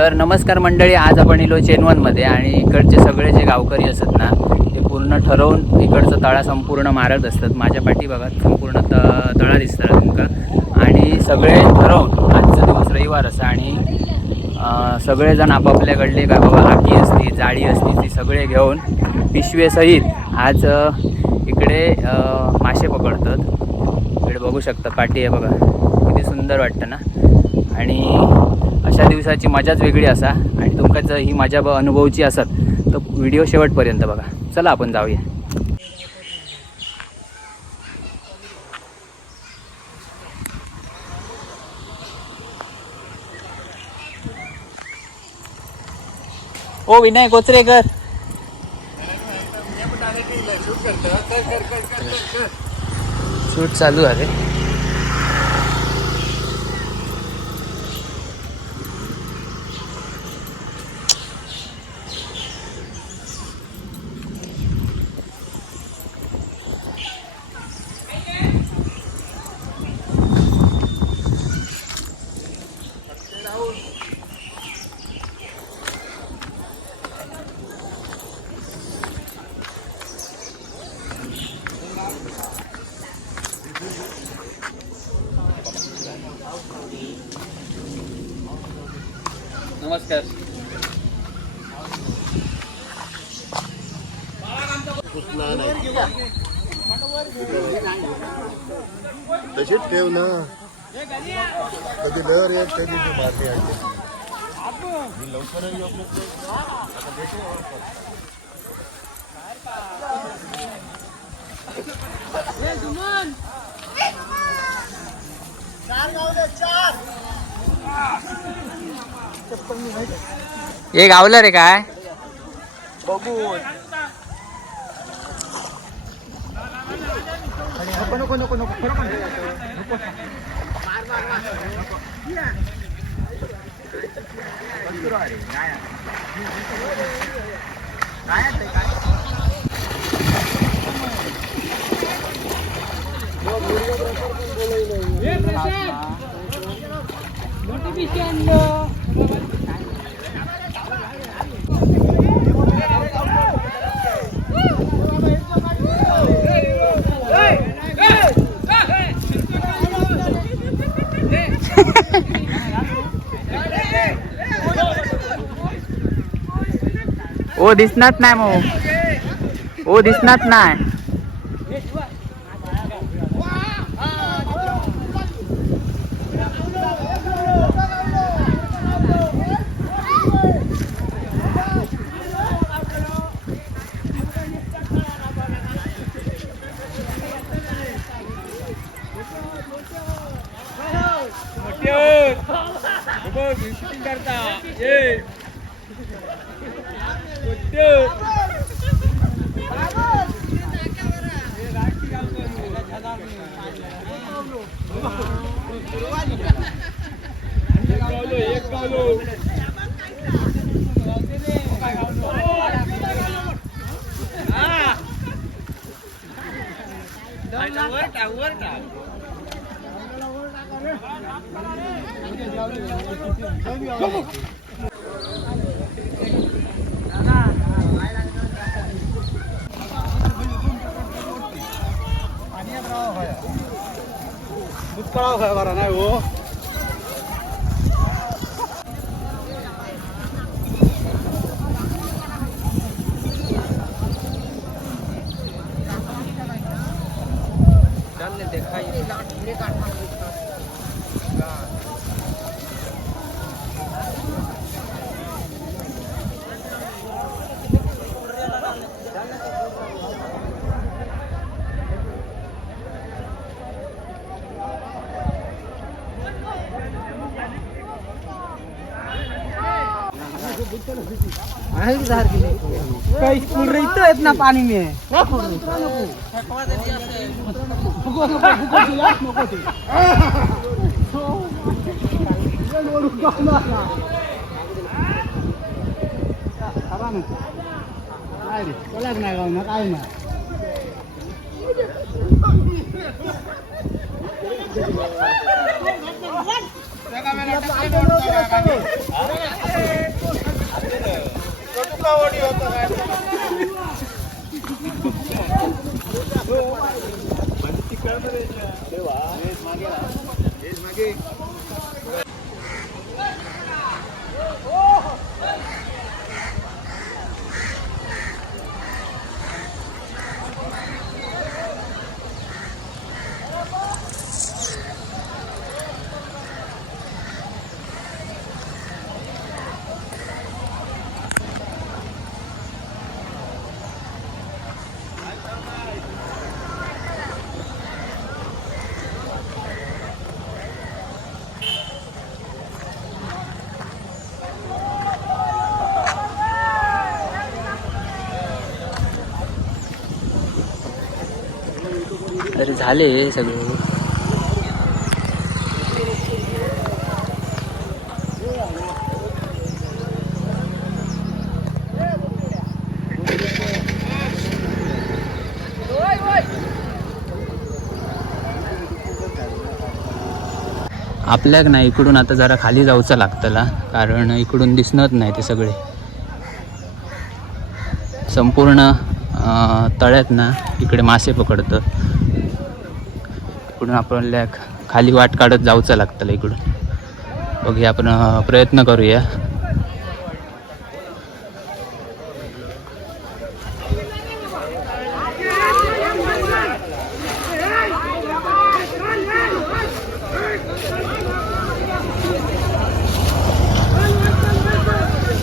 तर नमस्कार मंडळी, आज आपण इलो चेनवनमध्ये आणि इकडचे सगळे जे गावकरी असतात ना ते पूर्ण ठरवून इकडचं तळा संपूर्ण मारत असतात. माझ्या पाठी बघा संपूर्ण तळा दिसतात तुमका आणि सगळे ठरवून आजचा दिवस रविवार असा आणि सगळेजण आपापल्याकडले काय बाबा आटी असती जाळी असती ती सगळे घेऊन पिशवेसहित आज इकडे मासे पकडतात. इकडे बघू शकता पाठी आहे बघा, किती सुंदर वाटतं ना. आणि अशा दिवसाची मजाच वेगळी असा आणि तुमका जर ही मजा अनुभवची असत तर व्हिडिओ शेवटपर्यंत बघा. चला आपण जाऊया. ओ विनय कोचरेकर, शूट चालू आहे. नमस्कार. तशीच ठेव ना, कधी लहर येत कधी मारली आहे. लवकर हे गावलं रे काय बघू. नको नको नको ओ दिसणार नाही मग, ओ दिसणार नाही. दुष्काळ करा नाही हो. काही स्कूल इथं आहेत ना पाणी में नाही गाव ना काय ना. Gracias. तरी झाले सगळे. आपल्याक नाही इकडून आता जरा खाली जाऊचं लागतला, कारण इकडून दिसणत नाही ते सगळे. संपूर्ण तळ्यात ना इकडे मासे पकडतं. इकडून आपल्याला खाली वाट काढत जाऊचं लागतलं इकडून. बघूया, आपण प्रयत्न करूया.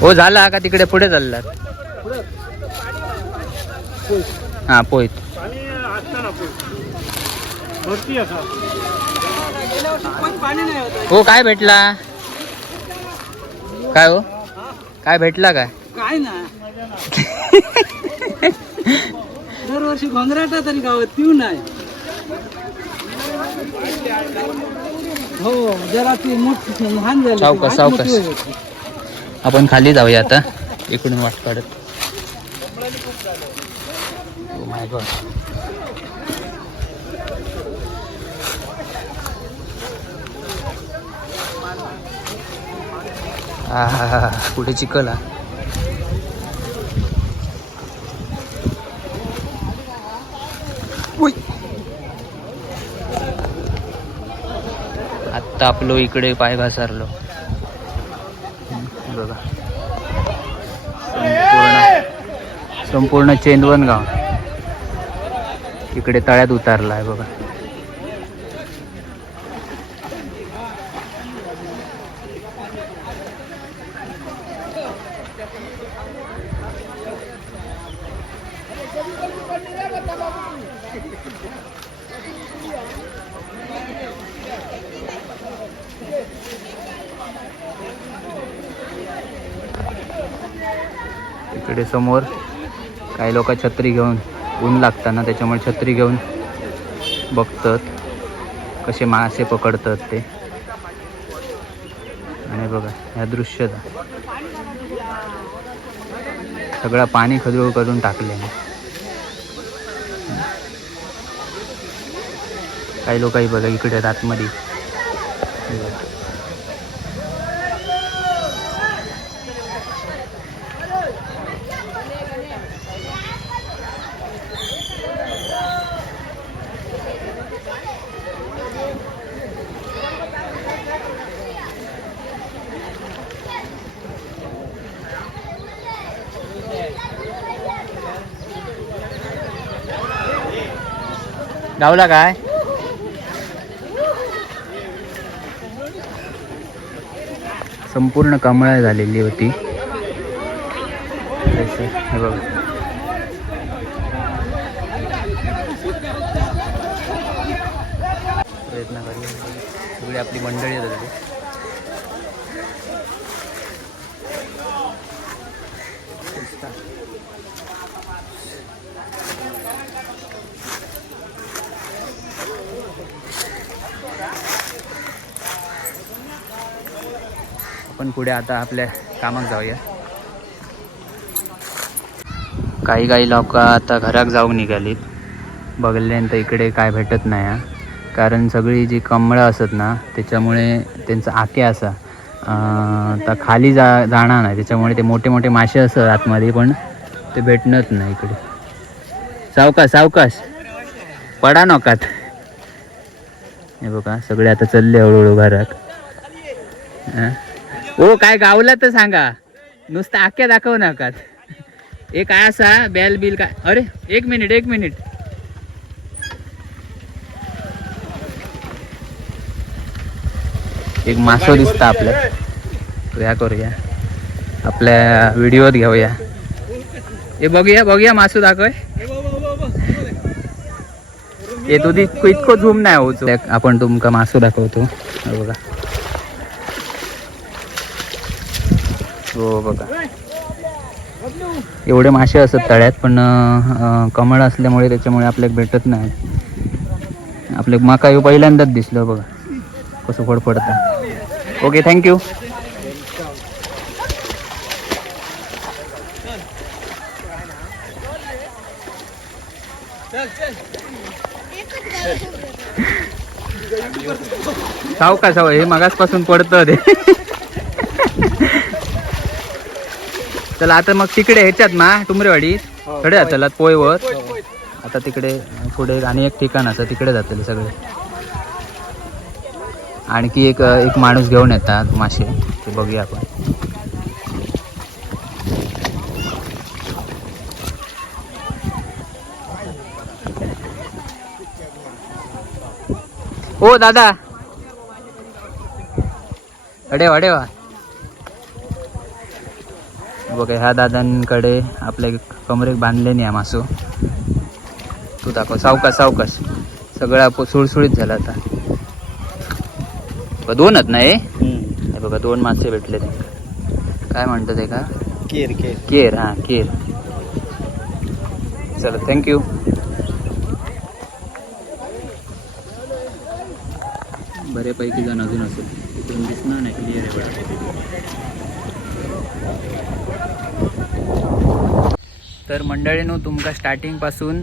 हो झाला का तिकडे पुढे चाललात? हा पोईत. हो काय भेटला? काय हो काय भेटला काय? काय ना दरवर्षी घोंगराटा तरी गावात पिऊ नाही. हो जरा ती मोठी लहान झाली. सावकाश सावकाश. आपण खाली जाऊया आता इकडून वाट काढत. Oh my God. हा कुठे चिखल. आत्ता आपलो इकडे पाय घसरलो बघा. संपूर्ण चेंदवन गाव इकडे तळ्यात उतारला आहे बघा. इकडे समोर काही लोक छत्री घेऊन, ऊन लागताना त्याच्यामुळे छत्री घेऊन बघतात कसे मासे पकडतात ते. आणि बघा ह्या दृश्याचा सगळं पाणी खजूळ करून टाकले. काही लोकही बघा इकडे आतमध्ये. गावला काय? संपूर्ण कमळा झालेली होती. हे बघा प्रयत्न करूया. सगळी आपली मंडळी येतात. आपण पुढे आता आपल्या कामात जाऊया. काही लोक आता घरात जाऊन निघालीत. बघल्यानंतर इकडे काय भेटत नाही, कारण सगळी जी कमळं असत ना त्याच्यामुळे त्यांचा आके असा आता खाली जाणार नाही, त्याच्यामुळे ते मोठे मोठे मासे असतात आतमध्ये, पण ते भेटणंच नाही इकडे. सावकाश सावकाश, पडा नकात. हे बघा सगळे आता चालले हळूहळू घरात. ओ काय गावला तर सांगा, नुसतं आख्या दाखवू नकात. हे काय असा बेल बिल काय? अरे एक मिनिट एक मासो दिसता आपल्या, करूया आपल्या व्हिडिओत घेऊया. हे बघूया मासो दाखव. हे तुझी इतकं झूम नाही होत. आपण तुमका मासो दाखवतो. बघा हो बघा, एवढे मासे असत तळ्यात, पण कमळ असल्यामुळे त्याच्यामुळे आपल्याला भेटत नाही. आपल्या माका येऊ पहिल्यांदाच दिसलं बघा कसं फडफडता. Okay thank you. सावका हे मगासपासून पडतं ते. चला आता मग तिकडे ह्याच्यात टुमरेवाडी कडे जातला पोयवर. आता तिकडे पुढे आणि एक ठिकाण असं तिकडे जातले सगळे. आणखी एक माणूस घेऊन येतात मासे, ते बघूया आपण. ओ दादा, अडेवा बघा, ह्या दादांकडे आपल्या कमरेक बांधले नाही मासो. तू दाखव. सावकाश सगळा सुळसुळीत झाला आता. दोनच नाही हे बघा, 2 मासे भेटले. काय म्हणतात ते का? केर. हा केर. चला थँक्यू. बऱ्यापैकी जण अजून असेल, इकडून दिसणार नाही क्लिअर आहे बघा. तर मंडळींनो, तुमका स्टार्टिंगपासून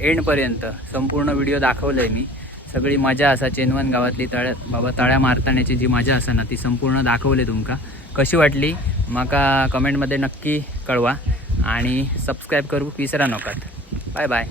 एंडपर्यंत संपूर्ण व्हिडिओ दाखवलं आहे मी. सगळी मजा असा चेनवन गावातली तळ्या मारताण्याची जी मजा असा ना, ती संपूर्ण दाखवली तुमका. कशी वाटली माका कमेंटमध्ये नक्की कळवा आणि सबस्क्राईब करू विसरा नकात. Bye bye.